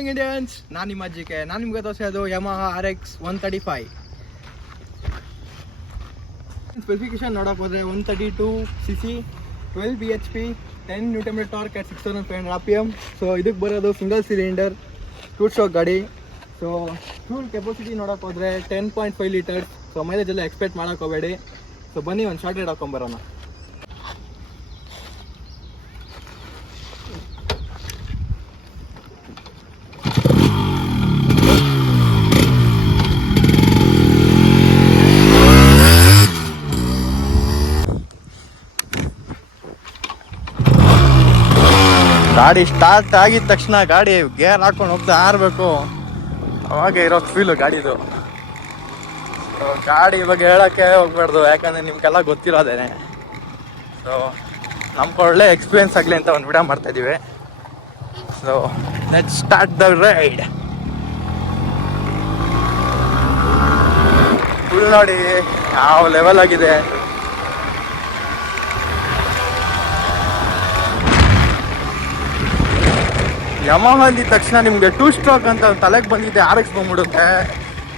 Indians, ನಾನು ನಿಮ್ಮ ಅಜ್ಜಿಗೆ ನಾನು ನಿಮ್ಗೆ ತೋರಿಸೋದು ಯಮಹಾ RX 135 ಸ್ಪೆಸಿಫಿಕೇಶನ್ ನೋಡೋಕೆ ಹೋದರೆ 132cc 12 bhp 10 Nm torque at 6500 rpm. So ಇದಕ್ಕೆ ಬರೋದು ಸಿಂಗಲ್ ಸಿಲಿಂಡರ್ 2 ಸ್ಟ್ರೋಕ್ ಗಾಡಿ. ಸೊ ಫ್ಯೂಲ್ ಕೆಪಾಸಿಟಿ ನೋಡೋಕೆ ಹೋದರೆ 10.5 ಲೀಟರ್ಸ್. ಸೊ ಮೈಲೇಜ್ ಎಲ್ಲ ಎಕ್ಸ್ಪೆಕ್ಟ್ ಮಾಡೋಕೆ ಹೋಗಬೇಡಿ. ಸೊ ಬನ್ನಿ ಒಂದು ಶಾರ್ಟ್ ರೈಡ್ ಹಾಕೊಂಬರೋಣ. ಗಾಡಿ ಸ್ಟಾರ್ಟ್ ಆಗಿದ ತಕ್ಷಣ ಗಾಡಿ ಗೇರ್ ಹಾಕೊಂಡು ಹೋಗ್ತಾ ಇರಬೇಕು, ಅವಾಗ ಇರೋ ಫೀಲು ಗಾಡಿದು. ಗಾಡಿ ಬಗ್ಗೆ ಹೇಳೋಕ್ಕೆ ಹೋಗ್ಬಾರ್ದು, ಯಾಕಂದರೆ ನಿಮ್ಗೆಲ್ಲ ಗೊತ್ತಿರೋದೇನೆ. ಸೊ ನಮ್ಗೆ ಒಳ್ಳೆ ಎಕ್ಸ್ಪೀರಿಯನ್ಸ್ ಆಗಲಿ ಅಂತ ಒಂದು ವಿಡಿಯೋ ಮಾಡ್ತಾಯಿದ್ದೀವಿ. So let's start the ride. Full ನೋಡಿ ಯಾವ ಲೆವೆಲ್ ಆಗಿದೆ. ಯಮಹಾ ಅಂದಿದ ತಕ್ಷಣ ನಿಮಗೆ 2 ಸ್ಟ್ರೋಕ್ ಅಂತ ತಲೆಗೆ ಬಂದಿದೆ, RX ಬಂದ್ಬಿಡುತ್ತೆ.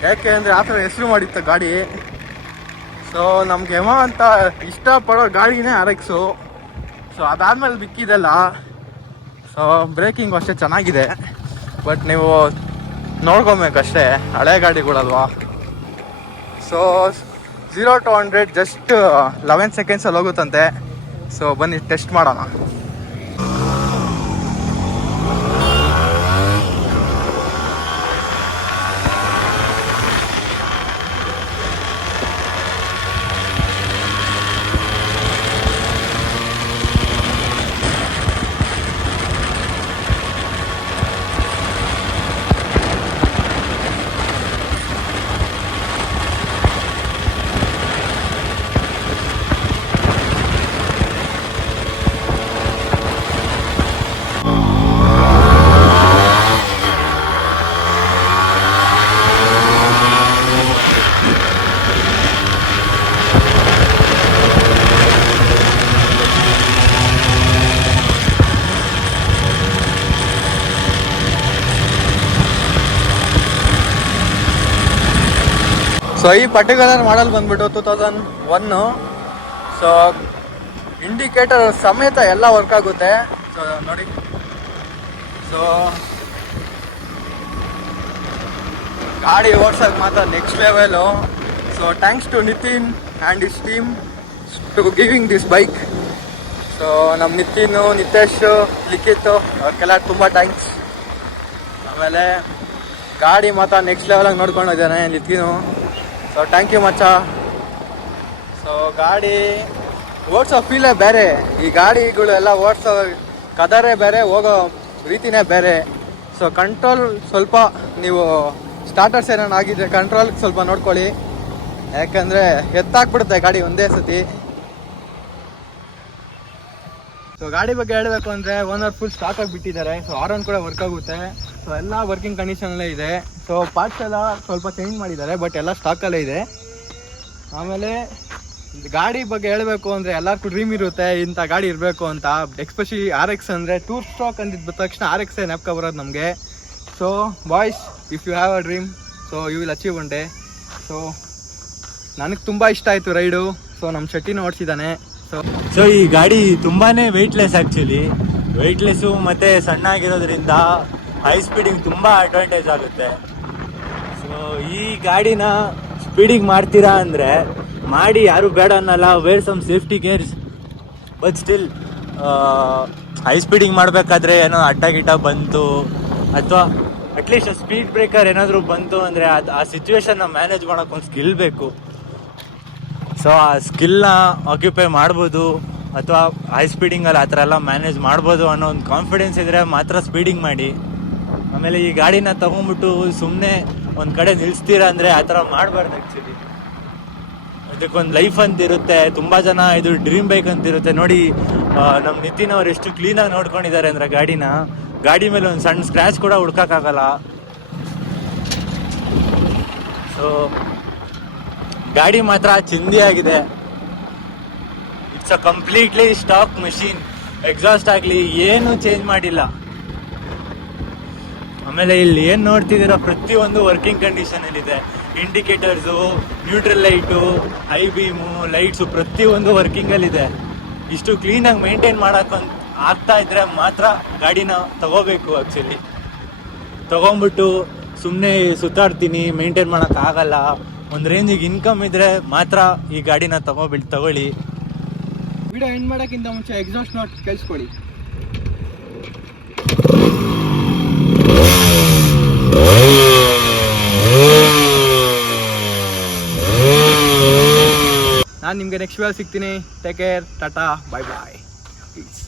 ಯಾಕೆ ಅಂದರೆ ಆ ಥರ ಹೆಸರು ಮಾಡಿತ್ತು ಗಾಡಿ. ಸೊ ನಮ್ಗೆ ಯಮಹಾ ಅಂತ ಇಷ್ಟಪಡೋ ಗಾಡಿನೇ RX. ಸೊ ಅದಾದಮೇಲೆ ಬಿಕ್ಕಿದೆಲ್ಲ. ಸೊ ಬ್ರೇಕಿಂಗ್ ಅಷ್ಟೇ ಚೆನ್ನಾಗಿದೆ, ಬಟ್ ನೀವು ನೋಡ್ಕೊಬೇಕಷ್ಟೇ, ಹಳೆ ಗಾಡಿಗಳಲ್ವಾ. ಸೊ 0 to 100 ಜಸ್ಟ್ 11 ಸೆಕೆಂಡ್ಸಲ್ಲಿ ಹೋಗುತ್ತಂತೆ. ಸೊ ಬನ್ನಿ ಟೆಸ್ಟ್ ಮಾಡೋಣ. ಸೊ ಈ ಪರ್ಟಿಕ್ಯುಲರ್ ಮಾಡಲ್ ಬಂದ್ಬಿಟ್ಟು 2001. ಸೊ ಇಂಡಿಕೇಟರ್ ಸಮೇತ ಎಲ್ಲ ವರ್ಕ್ ಆಗುತ್ತೆ. ಸೊ ನೋಡಿ, ಸೊ ಗಾಡಿ ಓಡ್ಸೋಕೆ ಮಾತ್ರ next level. So thanks to Nitin and his team to giving this bike. So ನಮ್ಮ ನಿತಿನ್, ನಿತೇಶ್, ಲಿಖಿತ್ ಅವ್ರಿಗೆಲ್ಲ ತುಂಬ ಥ್ಯಾಂಕ್ಸ್. ಆಮೇಲೆ ಗಾಡಿ ಮಾತ್ರ ನೆಕ್ಸ್ಟ್ ಲೆವೆಲಾಗಿ ನೋಡ್ಕೊಂಡು ಇದ್ದಾನೆ ನಿತಿನು. ಸೊ ಥ್ಯಾಂಕ್ ಯು ಮಚ್ಚ. ಸೊ ಗಾಡಿ ಓಡಿಸೋ ಫೀಲೇ ಬೇರೆ, ಈ ಗಾಡಿಗಳು ಎಲ್ಲ ಓಡಿಸೋ ಕದರೇ ಬೇರೆ, ಹೋಗೋ ರೀತಿನೇ ಬೇರೆ. ಸೊ ಕಂಟ್ರೋಲ್ ಸ್ವಲ್ಪ ನೀವು ಸ್ಟಾರ್ಟರ್ಸ್ ಏನೇನು ಆಗಿದ್ರೆ ಕಂಟ್ರೋಲ್ ಸ್ವಲ್ಪ ನೋಡ್ಕೊಳ್ಳಿ, ಯಾಕಂದರೆ ಎತ್ತಾಕ್ಬಿಡುತ್ತೆ ಗಾಡಿ ಒಂದೇ ಸತಿ. ಸೊ ಗಾಡಿ ಬಗ್ಗೆ ಹೇಳಬೇಕು ಅಂದರೆ ಓನರ್ ಫುಲ್ ಸ್ಟಾಕ್ ಆಗಿಬಿಟ್ಟಿದ್ದಾರೆ. ಸೊ ಆರನ್ ಕೂಡ ವರ್ಕ್ ಆಗುತ್ತೆ. ಸೊ ಎಲ್ಲ ವರ್ಕಿಂಗ್ ಕಂಡೀಷನಲ್ಲೇ ಇದೆ. ಸೊ ಪಾರ್ಟ್ಸ್ ಎಲ್ಲ ಸ್ವಲ್ಪ ಚೇಂಜ್ ಮಾಡಿದ್ದಾರೆ, ಬಟ್ ಎಲ್ಲ ಸ್ಟಾಕಲ್ಲೇ ಇದೆ. ಆಮೇಲೆ ಗಾಡಿ ಬಗ್ಗೆ ಹೇಳಬೇಕು ಅಂದರೆ ಎಲ್ಲರಿಗೂ ಡ್ರೀಮ್ ಇರುತ್ತೆ ಇಂಥ ಗಾಡಿ ಇರಬೇಕು ಅಂತ. ಎಸ್ಪೆಷಲಿ RX ಅಂದರೆ 2 ಸ್ಟ್ರೋಕ್ ಅಂದಿದ್ದ ತಕ್ಷಣ RX ನೆನಪು ಬರೋದು ನಮಗೆ. So boys, if you have a dream, so you will achieve one day. So ನನಗೆ ತುಂಬ ಇಷ್ಟ ಆಯಿತು ರೈಡು. ಸೊ ನಮ್ಮ ಶೆಟ್ಟಿನ ಓಡಿಸಿದ್ದಾನೆ. ಸೊ ಈ ಗಾಡಿ ತುಂಬಾನೇ ವೆಯ್ಟ್ಲೆಸ್, ಆ್ಯಕ್ಚುಲಿ ವೆಯ್ಟ್ಲೆಸ್ಸು ಮತ್ತು ಸಣ್ಣ ಆಗಿರೋದ್ರಿಂದ ಹೈ ಸ್ಪೀಡಿಂಗ್ ತುಂಬ ಅಡ್ವಾಂಟೇಜ್ ಆಗುತ್ತೆ. ಸೊ ಈ ಗಾಡಿನ ಸ್ಪೀಡಿಂಗ್ ಮಾಡ್ತೀರಾ ಅಂದರೆ ಮಾಡಿ, ಯಾರು ಬೇಡ ಅನ್ನಲ್ಲ. Wear some safety gears, but still high speeding ಮಾಡಬೇಕಾದ್ರೆ ಏನೋ ಅಡ್ಡ ಗಿಡ್ಡ ಬಂತು ಅಥವಾ ಅಟ್ಲೀಸ್ಟ್ ಸ್ಪೀಡ್ ಬ್ರೇಕರ್ ಏನಾದರೂ ಬಂತು ಅಂದರೆ ಆ ಸಿಚುವೇಶನ್ನ ಮ್ಯಾನೇಜ್ ಮಾಡೋಕೆ ಒಂದು ಸ್ಕಿಲ್ ಬೇಕು. ಸೊ ಆ ಸ್ಕಿಲ್ನ ಆಕ್ಯುಪೈ ಮಾಡ್ಬೋದು, ಅಥವಾ ಹೈ ಸ್ಪೀಡಿಂಗಲ್ಲಿ ಆ ಥರ ಎಲ್ಲ ಮ್ಯಾನೇಜ್ ಮಾಡ್ಬೋದು ಅನ್ನೋ ಒಂದು ಕಾನ್ಫಿಡೆನ್ಸ್ ಇದ್ದರೆ ಮಾತ್ರ ಸ್ಪೀಡಿಂಗ್ ಮಾಡಿ. ಆಮೇಲೆ ಈ ಗಾಡಿನ ತೊಗೊಂಬಿಟ್ಟು ಸುಮ್ಮನೆ ಒಂದು ಕಡೆ ನಿಲ್ಲಿಸ್ತೀರಾ ಅಂದರೆ ಆ ಥರ ಮಾಡಬಾರ್ದು. ಆ್ಯಕ್ಚುಲಿ ಇದಕ್ಕೊಂದು ಲೈಫ್ ಅಂತ ಇರುತ್ತೆ. ತುಂಬ ಜನ ಇದು ಡ್ರೀಮ್ ಬೈಕ್ ಅಂತಿರುತ್ತೆ. ನೋಡಿ ನಮ್ಮ ನಿತಿನ್ ಅವ್ರು ಎಷ್ಟು ಕ್ಲೀನಾಗಿ ನೋಡ್ಕೊಂಡಿದ್ದಾರೆ ಅಂದರೆ ಗಾಡಿ ಮೇಲೆ ಒಂದು ಸಣ್ಣ ಸ್ಕ್ರ್ಯಾಚ್ ಕೂಡ ಹುಡ್ಕೋಕ್ಕಾಗಲ್ಲ. ಸೊ ಗಾಡಿ ಮಾತ್ರ ಚಿಂದಿ ಆಗಿದೆ. It's a completely stock machine. Exhaust ಆಗಲಿ ಏನು ಚೇಂಜ್ ಮಾಡಿಲ್ಲ. ಆಮೇಲೆ ಇಲ್ಲಿ ಏನು ನೋಡ್ತಿದ್ದೀರಾ ಪ್ರತಿಯೊಂದು ವರ್ಕಿಂಗ್ ಕಂಡೀಷನಲ್ಲಿದೆ. Indicators, neutral light, high beam, lights ಪ್ರತಿಯೊಂದು ವರ್ಕಿಂಗಲ್ಲಿದೆ. ಇಷ್ಟು ಕ್ಲೀನಾಗಿ ಮೇಂಟೈನ್ ಮಾಡೋಕ್ಕಂತ ಆಗ್ತಾ ಇದ್ರೆ ಮಾತ್ರ ಗಾಡಿನ ತಗೋಬೇಕು. ಆ್ಯಕ್ಚುಲಿ ತೊಗೊಂಬಿಟ್ಟು ಸುಮ್ಮನೆ ಸುತ್ತಾಡ್ತೀನಿ ಮೇಂಟೈನ್ ಮಾಡೋಕ್ಕಾಗಲ್ಲ, ಒಂದು ರೇಂಜಿಗೆ ಇನ್ಕಮ್ ಇದ್ದರೆ ಮಾತ್ರ ಈ ಗಾಡಿನ ತಗೊಳ್ಳಿ. ವಿಡಿಯೋ ಎಂಡ್ ಮಾಡೋಕ್ಕಿಂತ ಮುಂಚೆ ಎಕ್ಸಾಸ್ಟ್ ನೋಟ್ ಕೇಳಿಸ್ಕೊಳ್ಳಿ. ನಾನು ನಿಮಗೆ ನೆಕ್ಸ್ಟ್ ವಿಡಿಯೋ ಸಿಗ್ತೀನಿ. ಟೇಕ್ ಕೇರ್, ಟಾಟಾ, ಬಾಯ್ ಬಾಯ್, ಪೀಸ್.